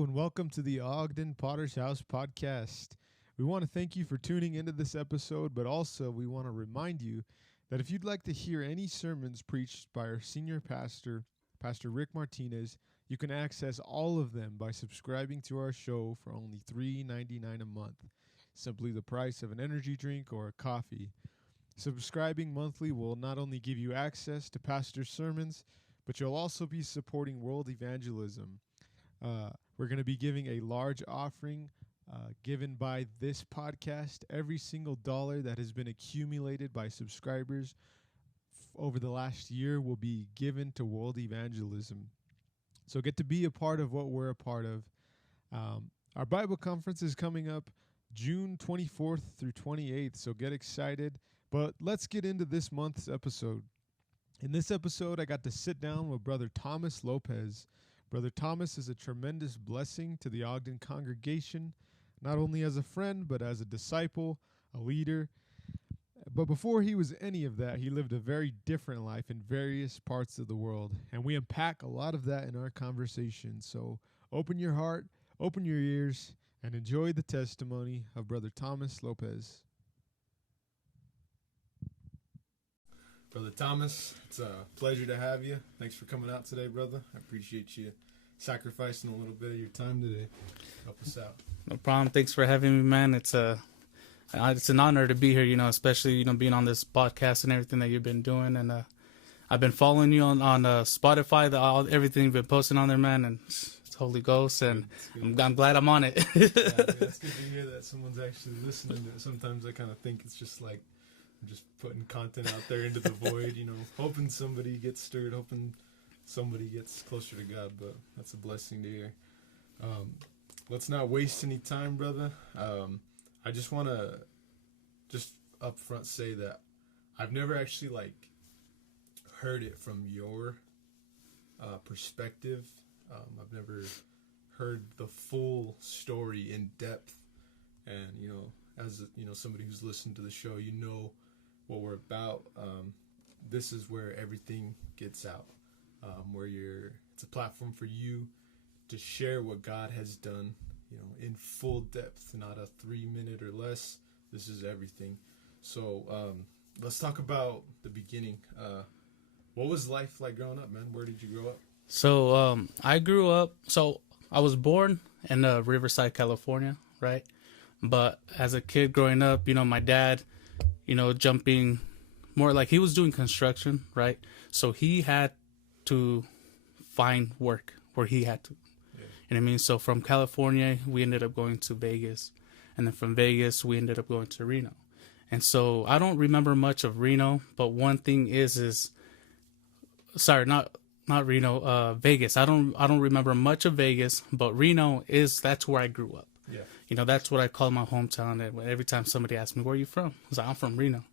Hello and welcome to the Ogden Potter's House podcast. We want to thank you for tuning into this episode, but also we want to remind you that if you'd like to hear any sermons preached by our senior pastor, Pastor Rick Martinez, you can access all of them by subscribing to our show for only $3.99 a month, simply the price of an energy drink or a coffee. Subscribing monthly will not only give you access to pastor's sermons, but you'll also be supporting world evangelism. We're going to be giving a large offering given by this podcast. Every single dollar that has been accumulated by subscribers over the last year will be given to world evangelism. So get to be a part of what we're a part of. Our Bible conference is coming up June 24th through 28th, so get excited. But let's get into this month's episode. In this episode, I got to sit down with Brother Thomas Lopez. Brother Thomas is a tremendous blessing to the Ogden congregation, not only as a friend, but as a disciple, a leader. But before he was any of that, he lived a very different life in various parts of the world. And we unpack a lot of that in our conversation. So open your heart, open your ears, and enjoy the testimony of Brother Thomas Lopez. Brother Thomas, it's a pleasure to have you. Thanks for coming out today, brother. I appreciate you sacrificing a little bit of your time today to help us out. No problem. Thanks for having me, man. It's an honor to be here, especially, being on this podcast and everything that you've been doing. And I've been following you on Spotify, everything you've been posting on there, man, and it's Holy Ghost, and I'm glad I'm on it. Yeah, it's good to hear that someone's actually listening to it. Sometimes I kind of think it's just like I'm just putting content out there into the void, hoping somebody gets stirred, hoping somebody gets closer to God, but that's a blessing to hear. Let's not waste any time, brother. I just want to just up front say that I've never actually heard it from your perspective. I've never heard the full story in depth, and as somebody who's listened to the show, what we're about. This is where everything gets out, it's a platform for you to share what God has done, in full depth, not a 3-minute or less. This is everything. So let's talk about the beginning. What was life like growing up, man? Where did you grow up? So I grew up, I was born in Riverside, California, right? But as a kid growing up, my dad, jumping more like he was doing construction, right? So he had to find work where he had to. Yeah. You know what I mean? So from California, we ended up going to Vegas. And then from Vegas, we ended up going to Reno. And so I don't remember much of Reno, but one thing not Reno, Vegas. I don't remember much of Vegas, but Reno that's where I grew up. Yeah. That's what I call my hometown. And every time somebody asks me, where are you from? I was like, I'm from Reno.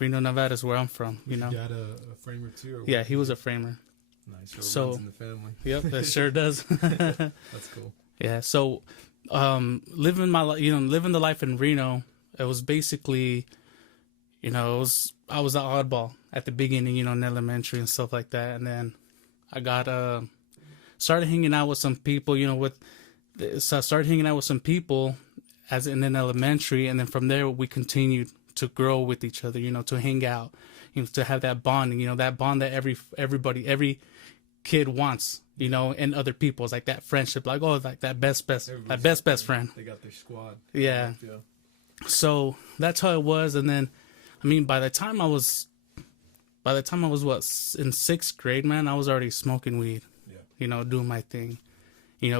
Reno, Nevada is where I'm from, You got a framer too? Yeah, he was a framer. Nice. So runs in the family. Yep, that sure does. That's cool. Yeah, so living the life in Reno, it was basically, I was the oddball at the beginning, in elementary and stuff like that. And then I got started hanging out with some people, so I started hanging out with some people as in elementary, and then from there we continued to grow with each other, to hang out, to have that bonding, that bond that every kid wants, and other people. It's like that friendship, like that best friend. They got their squad. Yeah. So that's how it was. And then, by the time I was in 6th grade, man, I was already smoking weed, doing my thing,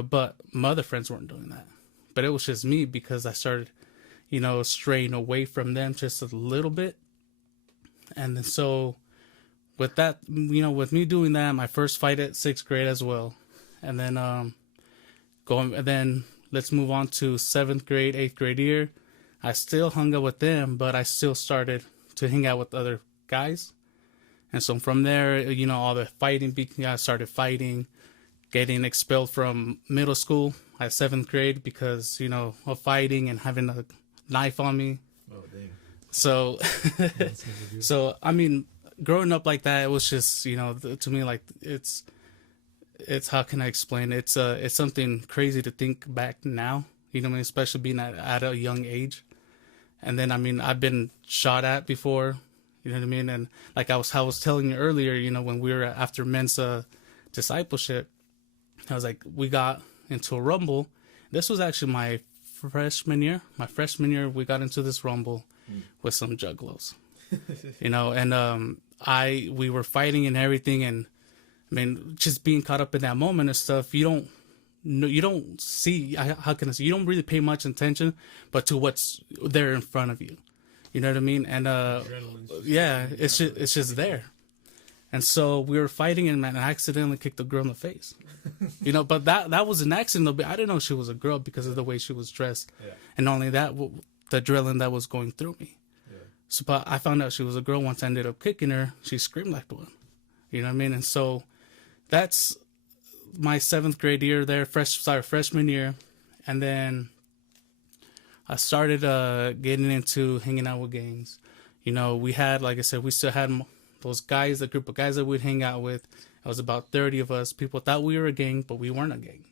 but my other friends weren't doing that. But it was just me because I started, straying away from them just a little bit. And then so with that, with me doing that, my first fight at 6th grade as well. And then let's move on to 7th grade, 8th grade year. I still hung out with them, but I still started to hang out with other guys. And so from there, all the fighting, I started fighting, getting expelled from middle school at 7th grade because, of fighting and having a knife on me. Oh, dang. So, growing up like that, it was just, to me, like, it's it's, how can I explain? It's something crazy to think back now. You know what I mean? Especially being at a young age. And then, I mean, I've been shot at before. You know what I mean? And like I was telling you earlier, you know, when we were after men's discipleship, I was like, we got into a rumble. This was actually my freshman year. My freshman year, we got into this rumble with some juggalos. You know, and we were fighting and everything, and I mean, just being caught up in that moment and stuff, you don't see, how can I say, you don't really pay much attention, but to what's there in front of you. You know what I mean? And yeah, it's just there. And so we were fighting, and man, I accidentally kicked the girl in the face. You know, but that was an accident. I didn't know she was a girl because of the way she was dressed. Yeah. And not only that, the adrenaline that was going through me. Yeah. So, but I found out she was a girl once I ended up kicking her. She screamed like one. You know what I mean? And so that's my 7th grade year there, freshman year. And then I started getting into hanging out with gangs. You know, we had, like I said, we still had those guys, the group of guys that we'd hang out with. It was about 30 of us. People thought we were a gang, but we weren't a gang.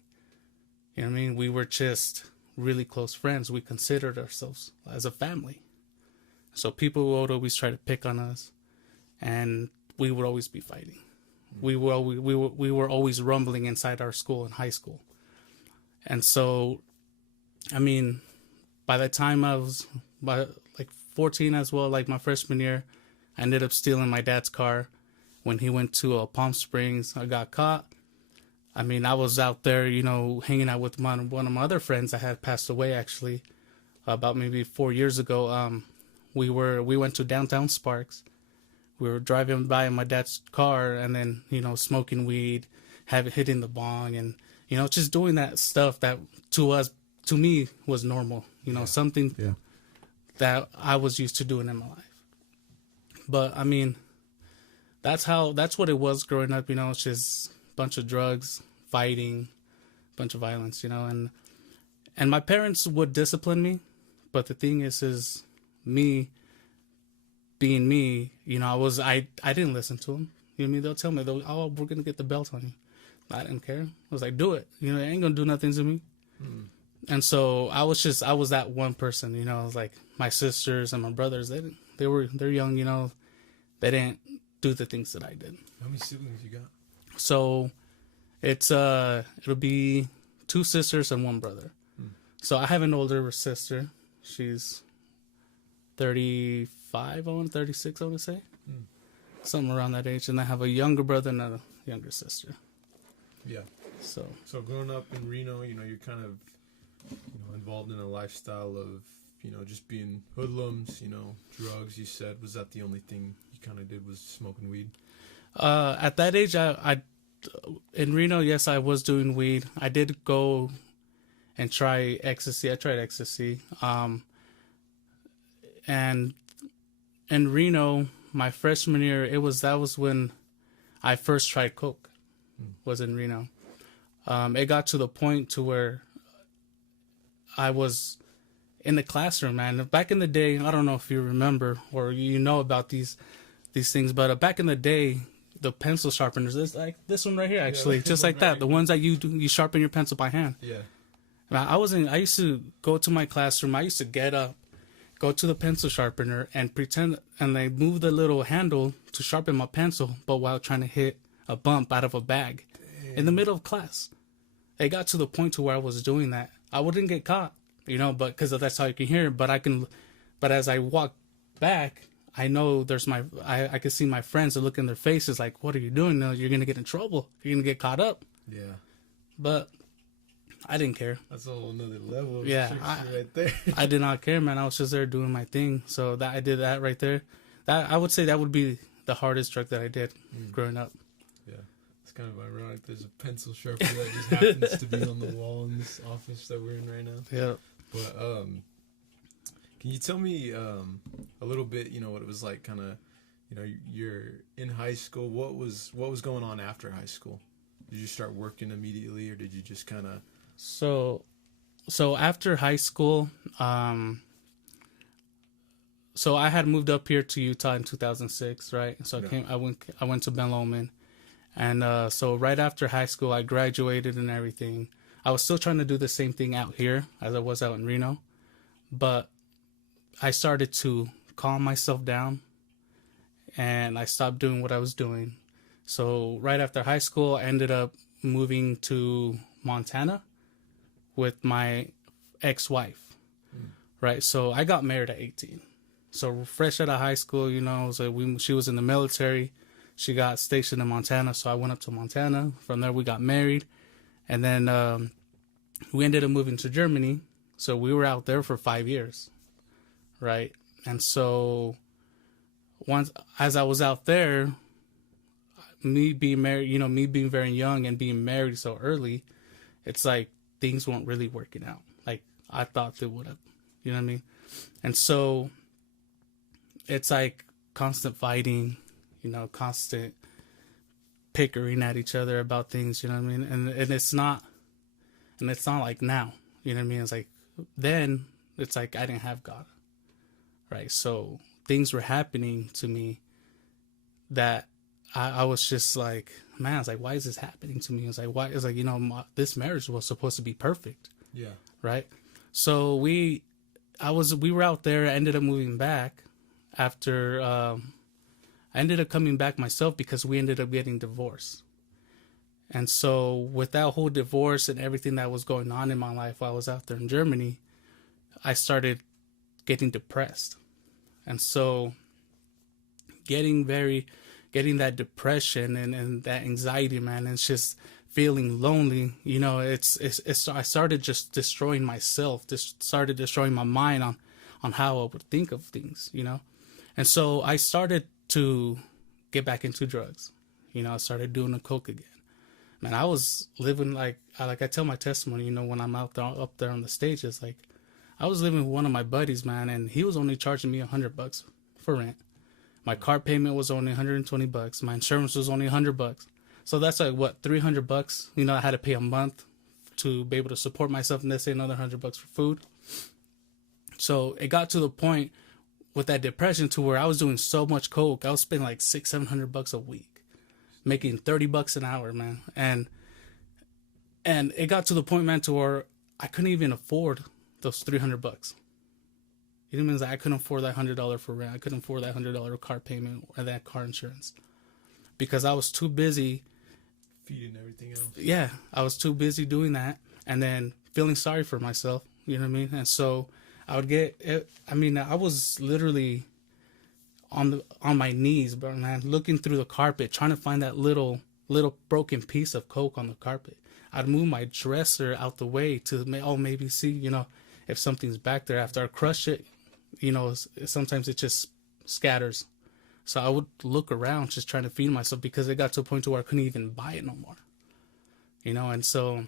You know what I mean? We were just really close friends. We considered ourselves as a family. So people would always try to pick on us, and we would always be fighting. We were always rumbling inside our school in high school. And so, I mean, by the time I was like 14 as well, like my freshman year, I ended up stealing my dad's car. When he went to Palm Springs, I got caught. I mean, I was out there, you know, hanging out with one of my other friends that had passed away, actually, about maybe 4 years ago. We went to downtown Sparks. We were driving by in my dad's car, and then, you know, smoking weed, hitting the bong, and, you know, just doing that stuff that to me was normal. You know, something that I was used to doing in my life. But I mean, that's what it was growing up. You know, it's just a bunch of drugs, fighting, a bunch of violence. You know, and my parents would discipline me, but the thing is me being me. You know, I didn't listen to them. You know what I mean? They'll tell me, oh, we're gonna get the belt on you. I didn't care. I was like, do it. You know, it ain't gonna do nothing to me. And so I was that one person. You know, I was like, my sisters and my brothers, they're young. You know, they didn't do the things that I did. How many siblings you got? So it'll be 2 sisters and 1 brother. So I have an older sister. She's 35, 36, I want to say. Something around that age. And I have a younger brother and a younger sister. Yeah. So growing up in Reno, you know, you're kind of, you know, involved in a lifestyle of, you know, just being hoodlums, you know, drugs, you said. Was that the only thing you kind of did, was smoking weed? At that age, I in Reno, yes, I was doing weed. I did go and try ecstasy. I tried ecstasy. And in Reno, my freshman year, that was when I first tried coke. Was in Reno. It got to the point to where I was in the classroom, man. Back in the day, I don't know if you remember or you know about these things, but back in the day, the pencil sharpeners, like this one right here, actually, just like that, the ones that you sharpen your pencil by hand. Yeah. I used to go to my classroom. I used to get up, go to the pencil sharpener, and pretend, and I move the little handle to sharpen my pencil, but while trying to hit a bump out of a bag. Damn. In the middle of class. It got to the point to where I was doing that. I wouldn't get caught, you know, but because that's how you can hear it. But as I walk back, I know I can see my friends that look in their faces like, what are you doing? No, you're going to get in trouble. You're going to get caught up. Yeah. But I didn't care. That's a whole another level of right there. I did not care, man. I was just there doing my thing. So I did that right there. That I would say that would be the hardest drug that I did growing up. Yeah. It's kind of ironic. There's a pencil sharpener that just happens to be on the wall in this office that we're in right now. Yeah. But can you tell me a little bit, you know, what it was like, kind of, you know, you're in high school. What was going on after high school? Did you start working immediately, or did you just kind of... So after high school, so I had moved up here to Utah in 2006, right? So I went to Ben Lomond, And so right after high school, I graduated and everything. I was still trying to do the same thing out here as I was out in Reno, but I started to calm myself down and I stopped doing what I was doing. So right after high school, I ended up moving to Montana with my ex-wife. Right. So I got married at 18. So fresh out of high school, you know, so she was in the military. She got stationed in Montana. So I went up to Montana. From there, we got married. And then we ended up moving to Germany. So we were out there for 5 years. Right. And so once, as I was out there, me being married, you know, me being very young and being married so early, it's like things weren't really working out like I thought they would have. You know what I mean? And so it's like constant fighting, you know, constant pickering at each other about things, you know what I mean? And it's not like now, you know what I mean? It's like then it's like I didn't have God. Right? So things were happening to me that I was just like, man, I was like, why is this happening to me? It's like, why? It's like, you know, this marriage was supposed to be perfect. Yeah. Right? So we were out there. I ended up moving back after I ended up coming back myself because we ended up getting divorced. And so with that whole divorce and everything that was going on in my life while I was out there in Germany, I started getting depressed. And so getting that depression and that anxiety, man, and it's just feeling lonely, you know, it's I started just destroying myself, just started destroying my mind on how I would think of things, you know. And so I started to get back into drugs. You know, I started doing the coke again. Man, I was living like I tell my testimony, you know, when I'm up there on the stage, it's like I was living with one of my buddies, man, and he was only charging me $100 for rent. My car payment was only $120. My insurance was only $100. So that's like what, $300? You know, I had to pay a month to be able to support myself, and let's say another $100 for food. So it got to the point with that depression to where I was doing so much coke, I was spending like $600-700 a week, making $30 an hour, man. And it got to the point, man, to where I couldn't even afford those $300. It means that I couldn't afford that $100 for rent. I couldn't afford that $100 car payment or that car insurance because I was too busy feeding everything else. Yeah, I was too busy doing that and then feeling sorry for myself. You know what I mean? And so I would get it. I mean, I was literally on my knees, bro, man, looking through the carpet, trying to find that little broken piece of coke on the carpet. I'd move my dresser out the way to maybe see, you know, if something's back there. After I crush it, you know, sometimes it just scatters. So I would look around just trying to feed myself because it got to a point to where I couldn't even buy it no more. You know, and so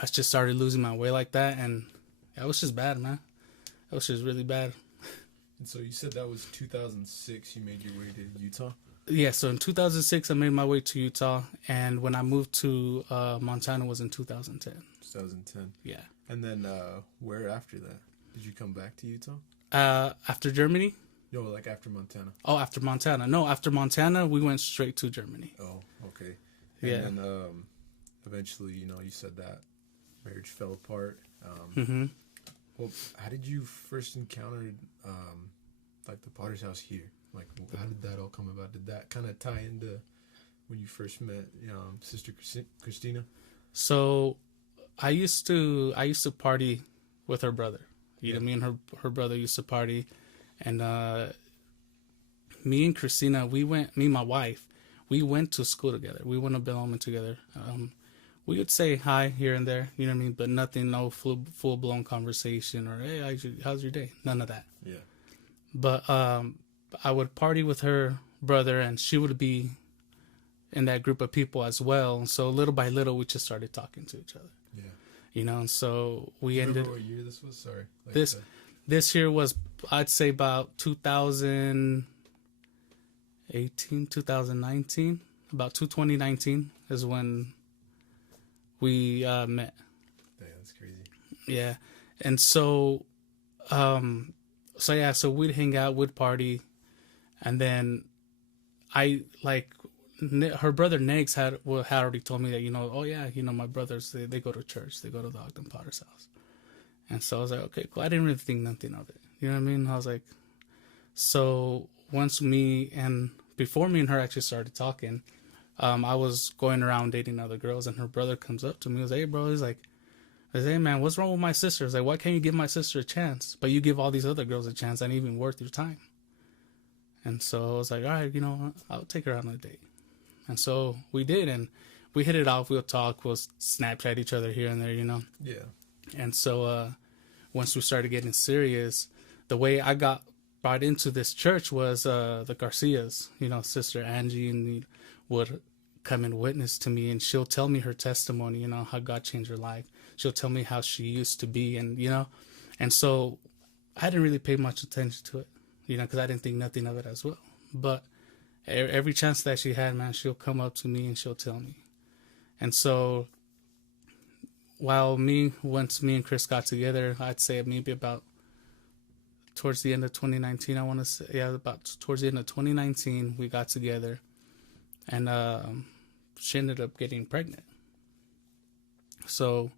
I just started losing my way like that, and it was just bad, man. It was just really bad. And so you said that was 2006 you made your way to Utah? Yeah, so in 2006 I made my way to Utah, and when I moved to Montana was in 2010. 2010. Yeah. And then where after that? Did you come back to Utah? After Germany? No, like after Montana. Oh, after Montana. No, after Montana, we went straight to Germany. Oh, okay. And then eventually, you know, you said that marriage fell apart. Well, how did you first encounter, like, the Potter's House here? Like, how did that all come about? Did that kind of tie into when you first met, Sister Christina? So, I used to party with her brother. You know, me and her brother used to party, and me and Christina, me and my wife, we went to school together. We went to Bellarmine together. We would say hi here and there, you know what I mean, but nothing, no full blown conversation or hey, how's your day? None of that. Yeah. But I would party with her brother, and she would be in that group of people as well. And so little by little, we just started talking to each other. Yeah. You know, and so we ended. Remember what year this was? Sorry. Like this year was, I'd say, about 2018, 2019. About 2019 is when we met. Yeah, that's crazy. Yeah, and so we'd hang out, we'd party, and then I her brother Negs had already told me that, oh yeah, my brothers, they go to church, they go to the Ogden Potter's house. And so I was like, okay, cool. I didn't really think nothing of it. You know what I mean? I was like, so before me and her actually started talking, I was going around dating other girls, and her brother comes up to me and was like, hey bro, he's like, hey man, what's wrong with my sister? He's like, why can't you give my sister a chance? But you give all these other girls a chance that ain't even worth your time. And so I was like, all right, I'll take her out on a date. And so we did, and we hit it off. We'll talk, we'll Snapchat each other here and there, Yeah. And so once we started getting serious, the way I got brought into this church was the Garcias, Sister Angie, and would come and witness to me, and she'll tell me her testimony, how God changed her life. She'll tell me how she used to be, and and so I didn't really pay much attention to it, because I didn't think nothing of it as well. But every chance that she had, man, she'll come up to me and she'll tell me. And so once me and Chris got together, I'd say maybe about towards the end of 2019, I want to say, about towards the end of 2019, we got together, and she ended up getting pregnant. So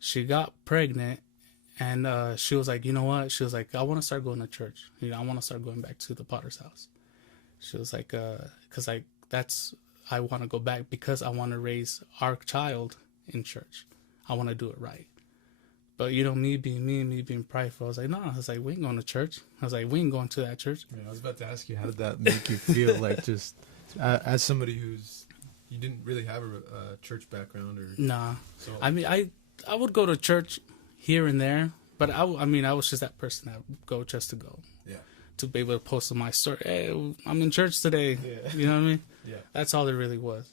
she got pregnant, and she was like, you know what? She was like, I want to start going to church. I want to start going back to the Potter's house. She was like, because I want to go back because I want to raise our child in church. I want to do it right. But, me being me and me being prideful, I was like, no. I was like, we ain't going to church. I was like, we ain't going to that church. Yeah, I was about to ask you, how did that make you feel? Like, just as somebody you didn't really have a church background, or nah. So, I mean, I would go to church here and there, but I was just that person that would go just to go. Yeah. To be able to post on my story, hey, I'm in church today. Yeah. You know what I mean? Yeah. That's all it really was.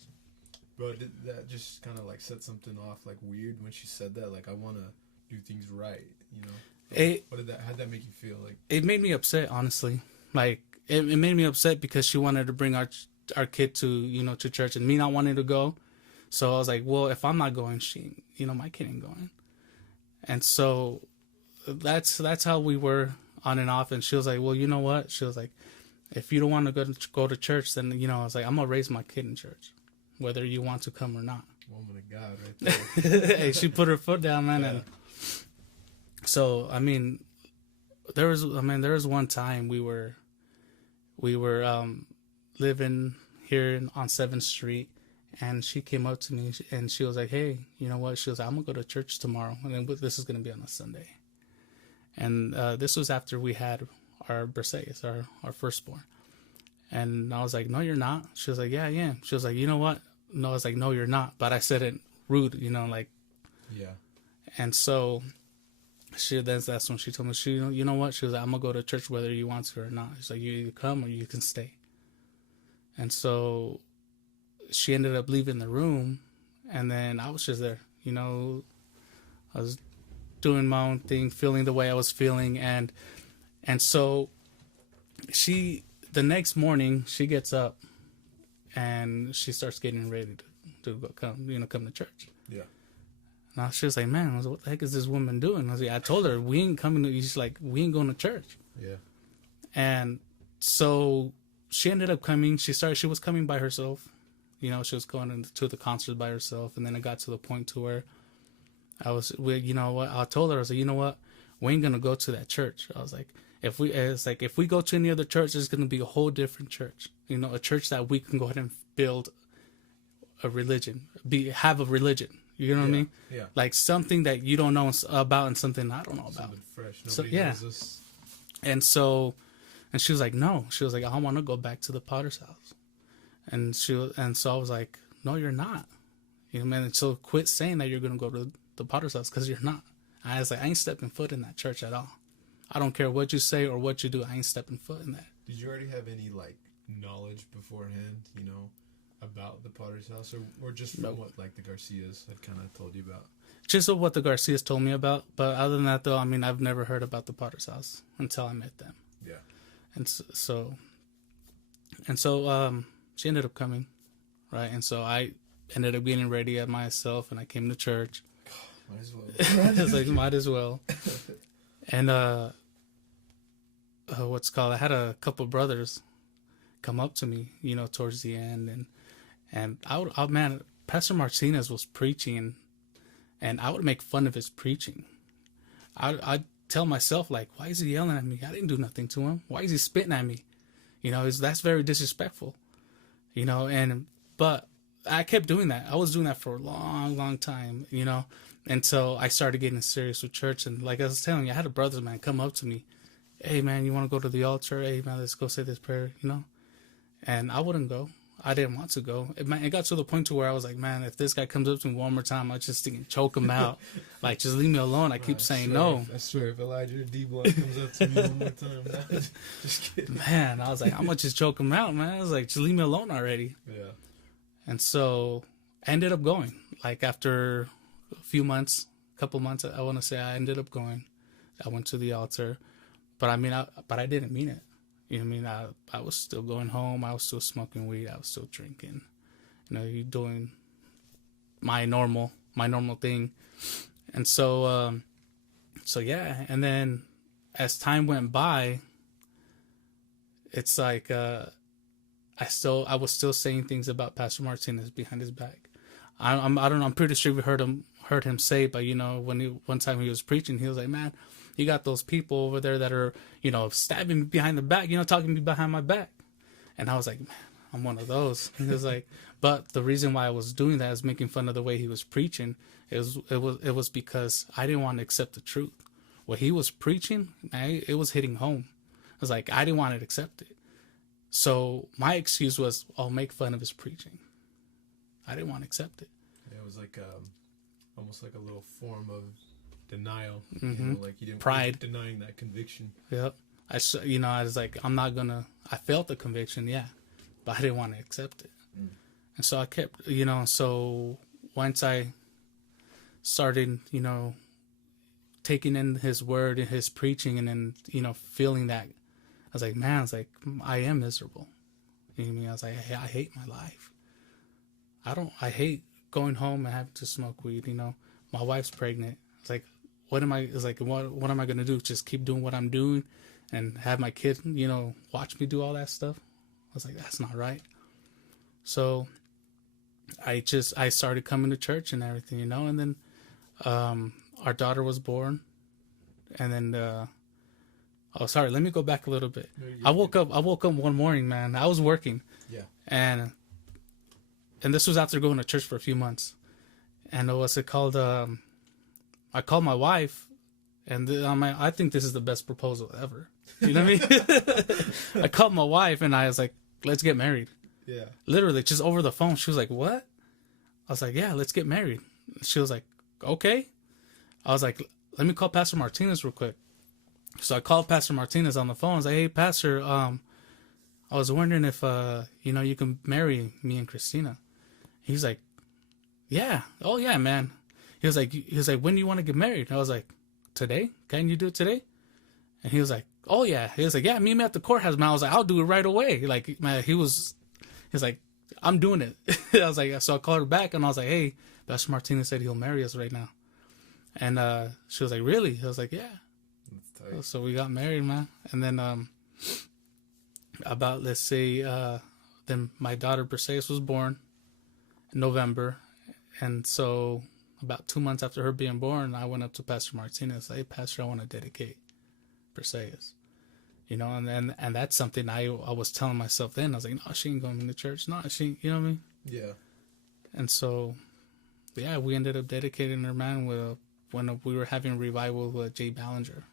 But did that just kind of like set something off like weird when she said that? Like, I want to do things right, how'd that make you feel? Like, it made me upset, honestly. Like, it made me upset because she wanted to bring our kid to, to church, and me not wanting to go. So I was like, well, if I'm not going, my kid ain't going. And so that's how we were on and off. And she was like, well, you know what? She was like, if you don't want to go to church, then, I was like, I'm going to raise my kid in church, whether you want to come or not. Woman of God right there. Hey, she put her foot down, man. Yeah. And so, there was one time we were living here on 7th Street, and she came up to me and she was like, hey, you know what? She was like, I'm going to go to church tomorrow, and then this is going to be on a Sunday. And this was after we had our Berseis, our firstborn. And I was like, no, you're not. She was like, yeah, I am. She was like, you know what? No, I was like, no, you're not. But I said it rude, like. Yeah. And so that's when she told me, you know what? She was like, I'm going to go to church whether you want to or not. She's like, you either come or you can stay. And so she ended up leaving the room, and then I was just there, I was doing my own thing, feeling the way I was feeling. And so the next morning she gets up and she starts getting ready to go come to church. Yeah. And she was like, man, I was like, what the heck is this woman doing? I told her, we ain't coming to, she's like, we ain't going to church. Yeah. And so she ended up coming. She was coming by herself. She was going to the concert by herself. And then it got to the point to where I told her, I was like, you know what? We ain't going to go to that church. I was like, if we go to any other church, it's going to be a whole different church. A church that we can go ahead and build a religion, have a religion. You know what I mean? Yeah. Like something that you don't know about and something I don't know about. Something fresh. Nobody knows this. And she was like, no. She was like, I want to go back to the Potter's house. And so I was like, no, you're not. Man. So quit saying that you're going to go to the Potter's house, because you're not. I was like, I ain't stepping foot in that church at all. I don't care what you say or what you do. I ain't stepping foot in that. Did you already have any knowledge beforehand, about the Potter's house, or just from what the Garcias had kind of told you about? Just what the Garcias told me about. But other than that, though, I've never heard about the Potter's house until I met them. Yeah. And so she ended up coming, right? And so I ended up getting ready at myself, and I came to church. Might as well. I was like, might as well. And I had a couple brothers come up to me, towards the end, and And man, Pastor Martinez was preaching, and I would make fun of his preaching. I'd tell myself, like, why is he yelling at me? I didn't do nothing to him. Why is he spitting at me? You know, that's very disrespectful. You know, but I kept doing that. I was doing that for a long, long time, you know, until I started getting serious with church. And like I was telling you, I had a brother, man, come up to me. Hey, man, you want to go to the altar? Hey, man, let's go say this prayer, you know? And I wouldn't go. I didn't want to go. It got to the point to where I was like, man, if this guy comes up to me one more time, I just choke him out. Like, just leave me alone. I keep saying no. I swear, if Elijah D. Blunt comes up to me one more time, just kidding. Man, I was like, I'm going to just choke him out, man. I was like, just leave me alone already. Yeah. And so I ended up going. Like, after a couple months, I want to say I ended up going. I went to the altar. But I mean, I didn't mean it. You know what I mean? I was still going home. I was still smoking weed. I was still drinking. You know, doing my normal thing. And so yeah. And then as time went by, it's like I was still saying things about Pastor Martinez behind his back. I don't know. I'm pretty sure we heard him say, but you know, one time he was preaching, he was like, man, you got those people over there that are, you know, stabbing me behind the back, you know, talking to me behind my back. And I was like, man, I'm one of those. He was like, but the reason why I was doing that is making fun of the way he was preaching. It was because I didn't want to accept the truth. What he was preaching, it was hitting home. I was like, I didn't want to accept it. So my excuse was, I'll make fun of his preaching. I didn't want to accept it. Yeah, it was like almost like a little form of denial. Mm-hmm. You know, like you didn't pride, denying that conviction. Yep. I was like, I felt the conviction, yeah, but I didn't want to accept it. And so I kept, you know, so once I started, you know, taking in his word and his preaching, and then, you know, feeling that, I was like, man, I am miserable. You know what I mean? I was like, I hate my life. I hate going home and having to smoke weed, you know. My wife's pregnant. It's like, what am I going to do? Just keep doing what I'm doing and have my kid, you know, watch me do all that stuff? I was like, that's not right. So I started coming to church and everything, you know, and then our daughter was born. And then let me go back a little bit. No, I woke up one morning, man. I was working. Yeah. And this was after going to church for a few months. And what's it called? I called my wife, and I think this is the best proposal ever. You know what I mean? I called my wife, and I was like, let's get married. Yeah. Literally, just over the phone. She was like, what? I was like, yeah, let's get married. She was like, okay. I was like, let me call Pastor Martinez real quick. So I called Pastor Martinez on the phone. I was like, hey, Pastor, I was wondering if, you know, you can marry me and Christina. He's like, yeah. Oh, yeah, man. He was like, when do you want to get married? I was like, today? Can you do it today? And he was like, oh, yeah. He was like, yeah, meet me at the courthouse, man. I was like, I'll do it right away. Like, man, he's like, I'm doing it. I was like, so I called her back, and I was like, hey, Pastor Martinez said he'll marry us right now. And she was like, really? I was like, yeah. That's tight. So we got married, man. And then about, let's say, then my daughter Perseus was born in November. And so about 2 months after her being born, I went up to Pastor Martinez, hey, Pastor, I want to dedicate Perseus. You know, and that's something I was telling myself then. I was like, no, she ain't going to church. No, she, you know what I mean? Yeah. And so, yeah, we ended up dedicating her, man, when we were having a revival with Jay Ballinger.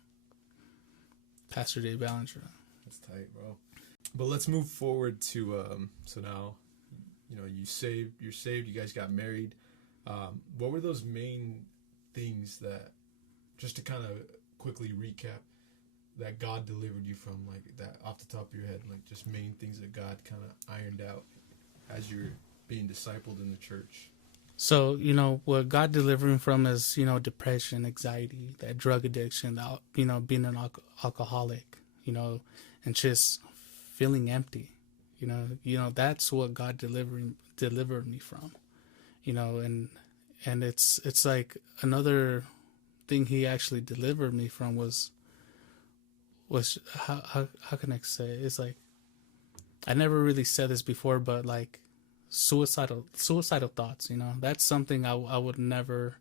Pastor Jay Ballinger. That's tight, bro. But let's move forward to, so now, you know, you're saved, you guys got married. What were those main things that, just to kind of quickly recap, that God delivered you from, like, that off the top of your head, like, just main things that God kind of ironed out as you're being discipled in the church? So, you know, what God delivered me from is, you know, depression, anxiety, that drug addiction, you know, being an alcoholic, you know, and just feeling empty. You know, that's what God delivered me from, you know, and it's like another thing he actually delivered me from was how can I say it? It's like, I never really said this before, but like suicidal thoughts. That's something I would never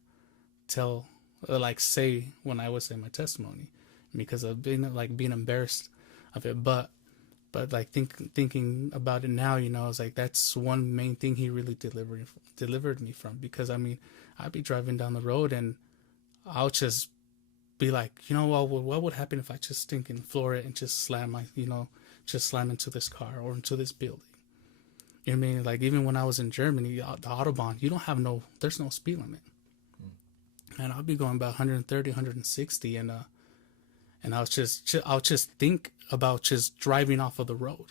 tell, like say when I would say my testimony, because of being embarrassed of it. But like thinking about it now, it's like that's one main thing he really delivered me from. Because I mean, I'd be driving down the road and I'll just be like, what would happen if I just floor it and just slam into this car or into this building? You know what I mean? Like even when I was in Germany, the Autobahn, there's no speed limit. And I'll be going about 130, 160, and I'll just think about just driving off of the road,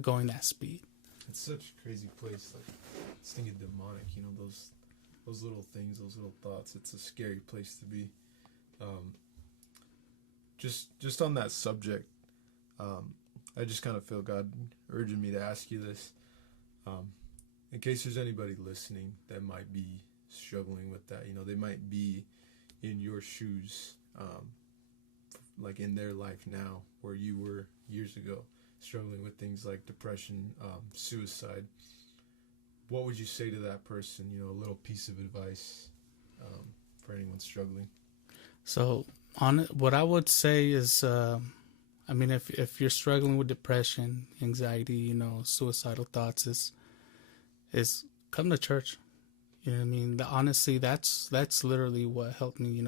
going that speed. It's such a crazy place. Like, it's thinking demonic. Those little things, those little thoughts. It's a scary place to be. Just on that subject, I just kind of feel God urging me to ask you this. In case there's anybody listening that might be struggling with that, they might be in your shoes, like in their life now, where you were years ago, struggling with things like depression, suicide. What would you say to that person? A little piece of advice for anyone struggling. So, what I would say is, if you're struggling with depression, anxiety, suicidal thoughts, is come to church. You know what I mean? Honestly, that's literally what helped me.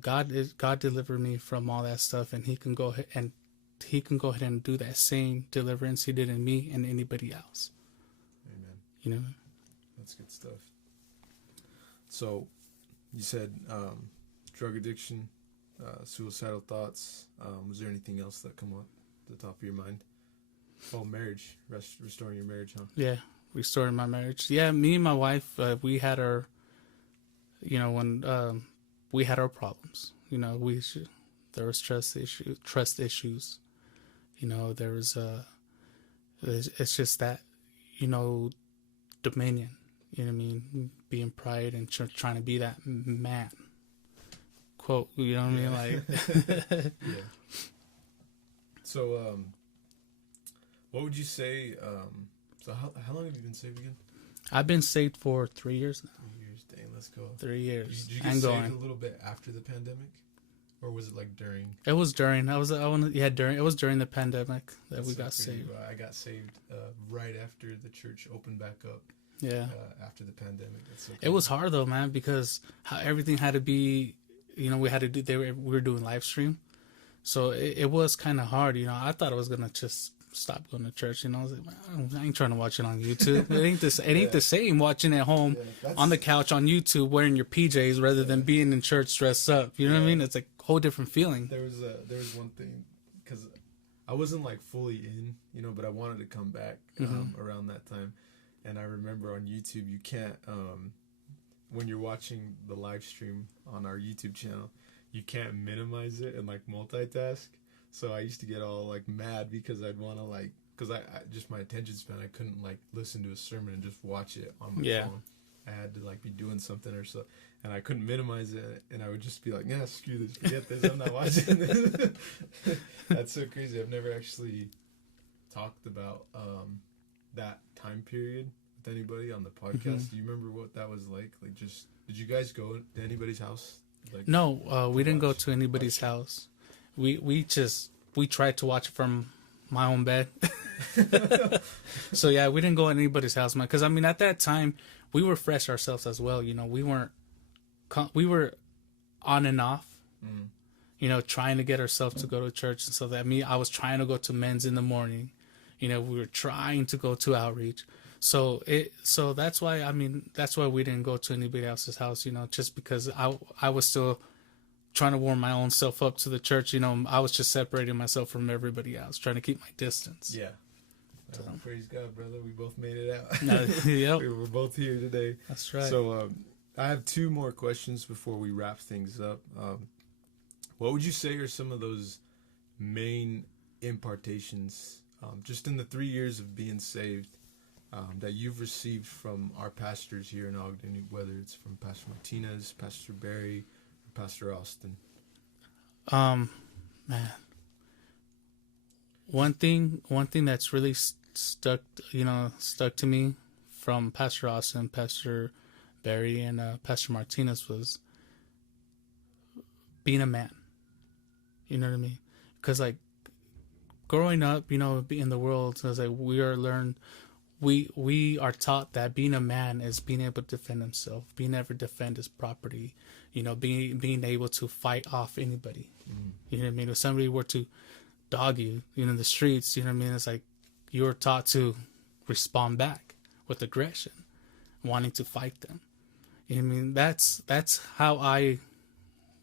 God delivered me from all that stuff, and He can go ahead and do that same deliverance He did in me and anybody else. Amen. That's good stuff. So, you said drug addiction, suicidal thoughts. Was there anything else that come up at the top of your mind? Oh, marriage, restoring your marriage, huh? Yeah. Restoring my marriage. Yeah, me and my wife, we had our, when we had our problems. There was trust issues. There was it's just that, dominion. You know what I mean? Being pride and trying to be that man. Quote. You know what I mean? Like. Yeah. So, what would you say? So how long have you been saved again? I've been saved for 3 years now. 3 years, dang, let's go. 3 years. Did you get saved a little bit after the pandemic, or was it like during? It was during. It was during the pandemic that we got saved. I got saved right after the church opened back up. Yeah. After the pandemic. It was hard though, man, because how everything had to be. We had to do. We were doing live stream, so it was kind of hard. I thought I was gonna just stop going to church. I was like, man, I ain't trying to watch it on YouTube. It ain't the same watching at home on the couch on YouTube wearing your PJs rather than being in church dressed up. You know what I mean? It's a whole different feeling. There was one thing, because I wasn't like fully in, but I wanted to come back around that time. And I remember on YouTube, you can't, when you're watching the live stream on our YouTube channel, you can't minimize it and like multitask. So I used to get all like mad because I'd want to because I just my attention span, I couldn't like listen to a sermon and just watch it on my phone. I had to like be doing something or so, and I couldn't minimize it, and I would just be like, yeah, screw this, forget this, I'm not watching this. That's so crazy. I've never actually talked about that time period with anybody on the podcast. Do you remember what that was like? Like, just did you guys go to anybody's house? No, we didn't go to anybody's house. We tried to watch it from my own bed. So yeah, we didn't go to anybody's house, man. Because at that time we were fresh ourselves as well. We were on and off. Trying to get ourselves to go to church, and so that I was trying to go to men's in the morning. We were trying to go to outreach. So that's why we didn't go to anybody else's house. Just because I was still trying to warm my own self up to the church. I was just separating myself from everybody else, trying to keep my distance. Yeah. So. Praise God, brother. We both made it out. Yep. We're both here today. That's right. So I have two more questions before we wrap things up. What would you say are some of those main impartations, just in the 3 years of being saved, that you've received from our pastors here in Ogden, whether it's from Pastor Martinez, Pastor Barry, Pastor Austin? Man, one thing that's really stuck to me from Pastor Austin, Pastor Barry, and Pastor Martinez was being a man. You know what I mean? Because like growing up, you know, in the world, it's like we are taught that being a man is being able to defend himself, being able to defend his property, you know, being able to fight off anybody. You know what I mean? If somebody were to dog you, you know, in the streets, you know what I mean? It's like you're taught to respond back with aggression, wanting to fight them. You know what I mean? That's how I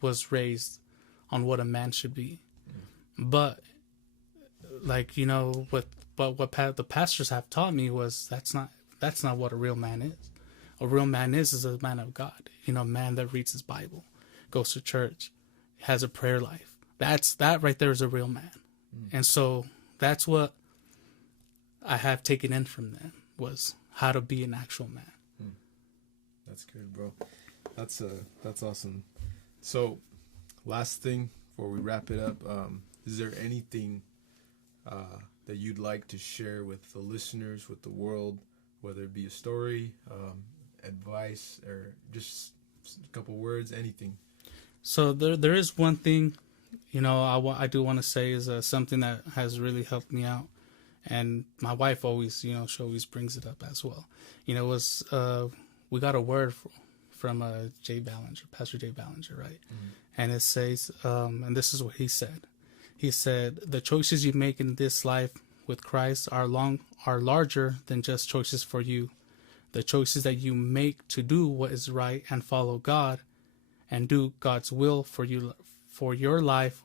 was raised on what a man should be. But like, you know, what the pastors have taught me was that's not what a real man is. A real man is a man of God. You know, a man that reads his Bible, goes to church, has a prayer life. That right there is a real man. And so that's what I have taken in from them, was how to be an actual man. That's good, bro. That's awesome. So, last thing before we wrap it up, is there anything that you'd like to share with the listeners, with the world, whether it be a story, advice, or just a couple words, anything? So there is one thing, you know, I do want to say is something that has really helped me out, and my wife always, you know, she always brings it up as well. You know, it was we got a word from Pastor Jay Ballinger, right? And it says, and this is what he said. He said, the choices you make in this life with Christ are larger than just choices for you. The choices that you make to do what is right and follow God and do God's will for your life,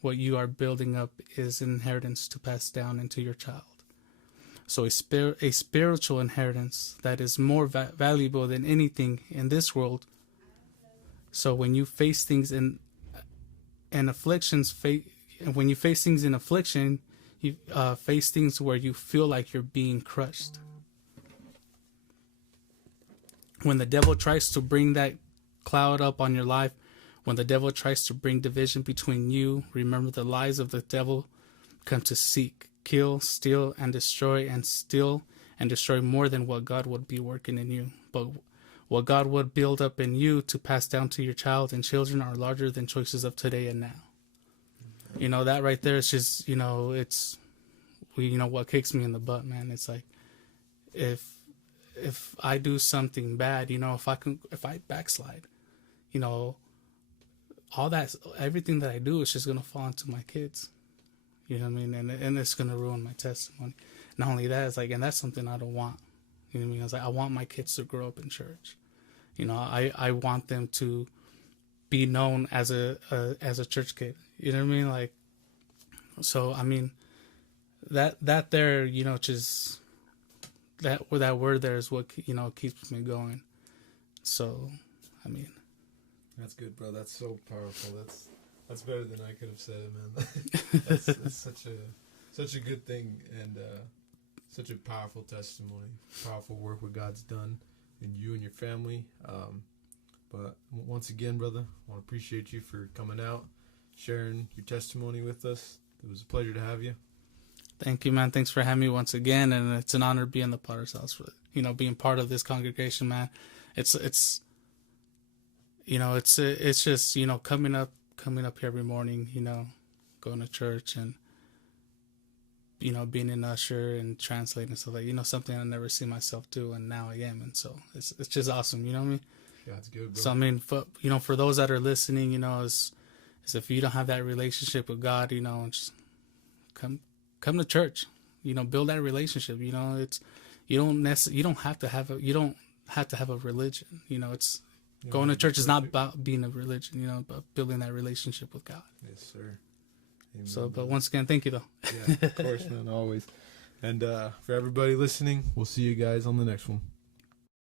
what you are building up is inheritance to pass down into your child. So a spiritual inheritance that is more valuable than anything in this world. So when you face things in afflictions, when you face things in affliction, you face things where you feel like you're being crushed. When the devil tries to bring that cloud up on your life, when the devil tries to bring division between you, remember the lies of the devil come to seek, kill, steal, and destroy, more than what God would be working in you. But what God would build up in you to pass down to your child and children are larger than choices of today and now. You know, that right there is just, you know, what kicks me in the butt, man. It's like, if I do something bad, you know, if I backslide, you know, everything that I do is just going to fall onto my kids. You know what I mean? And it's going to ruin my testimony. Not only that, it's like, and that's something I don't want. You know what I mean? It's like, I want my kids to grow up in church. You know, I want them to be known as a church kid. You know what I mean? Like, so, I mean, that there, you know, just that word there is what, you know, keeps me going. So, I mean, that's good, bro. That's so powerful. That's better than I could have said it, man. that's such a good thing, and such a powerful testimony, powerful work what God's done in you and your family. But once again, brother, I want to appreciate you for coming out, sharing your testimony with us. It was a pleasure to have you. Thank you, man. Thanks for having me once again, and it's an honor to be in the Potter's House. You know, being part of this congregation, man. It's you know, it's just, you know, coming up here every morning, you know, going to church and, you know, being an usher and translating stuff like, you know, something I never see myself do, and now I am, and so it's just awesome. You know what I mean? Yeah, it's good, bro. So I mean, for those that are listening, you know, is if you don't have that relationship with God, you know, just come to church. You know, build that relationship. You know, you don't have to have a religion. You know, it's going to church is not about being a religion. You know, but building that relationship with God. Yes, sir. Amen, so, but once again, thank you though. Yeah, of course, man, always. And for everybody listening, we'll see you guys on the next one.